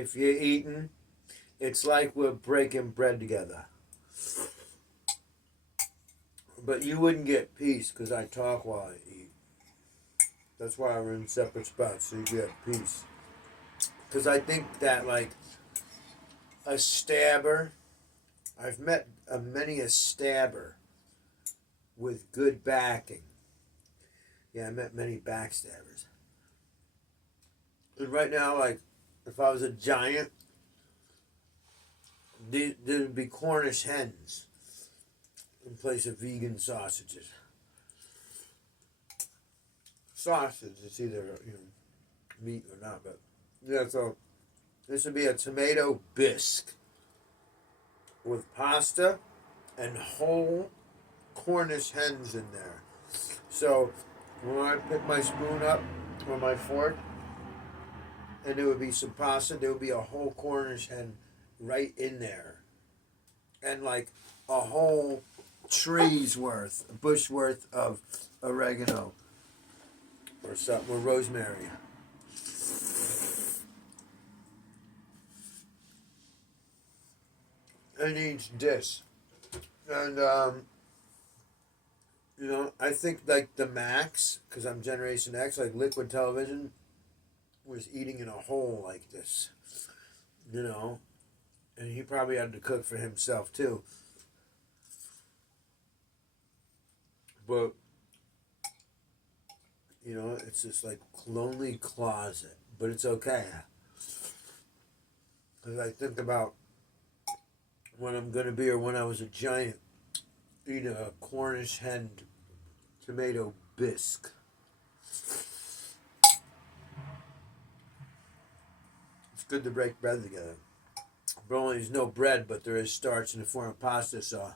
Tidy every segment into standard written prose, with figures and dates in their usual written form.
if you're eating, it's like we're breaking bread together. But you wouldn't get peace because I talk while I eat. That's why we're in separate spots, so you get peace. Because I think that, like, a stabber, I've met many a stabber with good backing. Yeah, I met many backstabbers. And right now, like, if I was a giant, there'd be Cornish hens in place of vegan sausages. Sausage, it's either, meat or not, but yeah, so this would be a tomato bisque with pasta and whole Cornish hens in there. So when I pick my spoon up or my fork, and there would be some pasta, there would be a whole Cornish hen right in there. And like a whole tree's worth, a bush worth of oregano or something, or rosemary. In each dish. And, I think like the Max, because I'm Generation X, like Liquid Television, was eating in a hole like this. And he probably had to cook for himself too. But, it's just like lonely closet. But it's okay. Because I think about when I'm going to be, or when I was a giant, eating a Cornish hen tomato bisque. It's good to break bread together. But there's no bread, but there is starch in the form of pasta, so.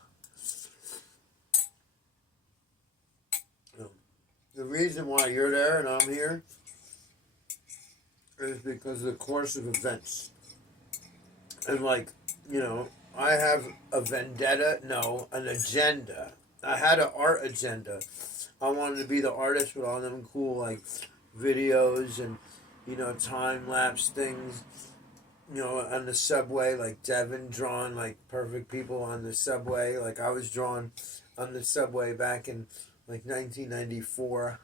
The reason why you're there and I'm here is because of the course of events. And I have a vendetta, no, an agenda. I had an art agenda. I wanted to be the artist with all them cool, videos and, time-lapse things, on the subway, like Devin drawing, perfect people on the subway. Like, I was drawn on the subway back in, 1994.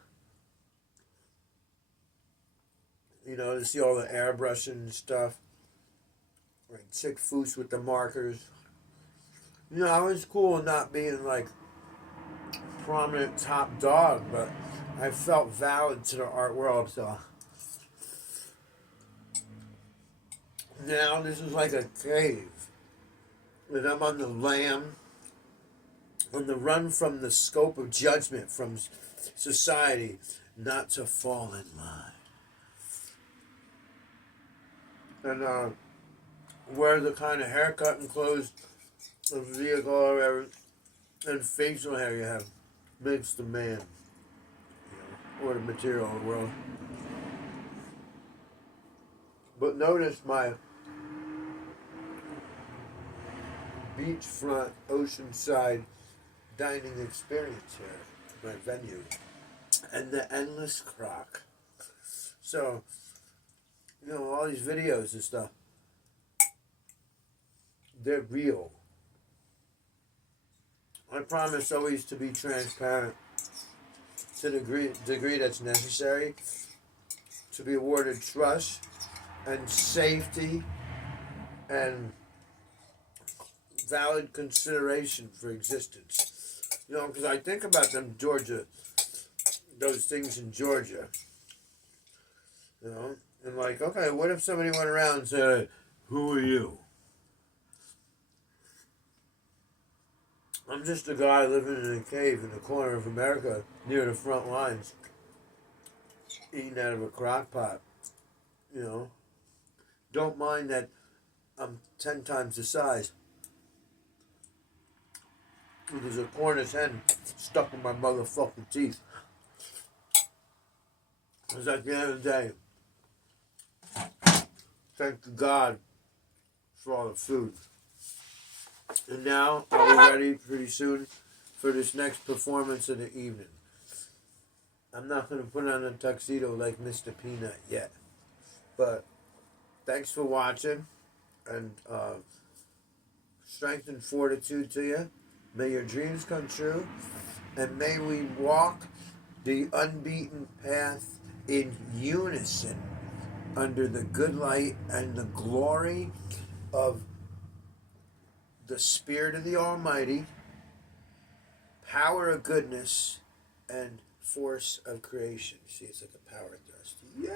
To see all the airbrushing and stuff. Like, Chick Foose with the markers. I was cool not being, prominent top dog, but I felt valid to the art world, so. Now this is like a cave. And I'm on the lam, on the run from the scope of judgment from society, not to fall in line. And wear the kind of haircut and clothes of vehicle or whatever, and facial hair you have makes the man, or the material in the world. But notice my beachfront, oceanside dining experience here, my venue, and the endless crock. So, all these videos and stuff, they're real. I promise always to be transparent to the degree that's necessary to be awarded trust and safety and valid consideration for existence. Because I think about those things in Georgia. And okay, what if somebody went around and said, "Who are you?" I'm just a guy living in a cave in the corner of America near the front lines, eating out of a crock pot. Don't mind that I'm 10 times the size. There's a Cornish hen stuck in my motherfucking teeth. Because at the end of the day, thank God for all the food. And now I'll be ready pretty soon for this next performance of the evening. I'm not going to put on a tuxedo like Mr. Peanut yet. But thanks for watching, and strength and fortitude to you. May your dreams come true, and may we walk the unbeaten path in unison under the good light and the glory of the Spirit of the Almighty, power of goodness, and force of creation. See, it's like a power thrust. Yay!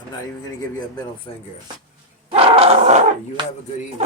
I'm not even going to give you a middle finger. You have a good evening.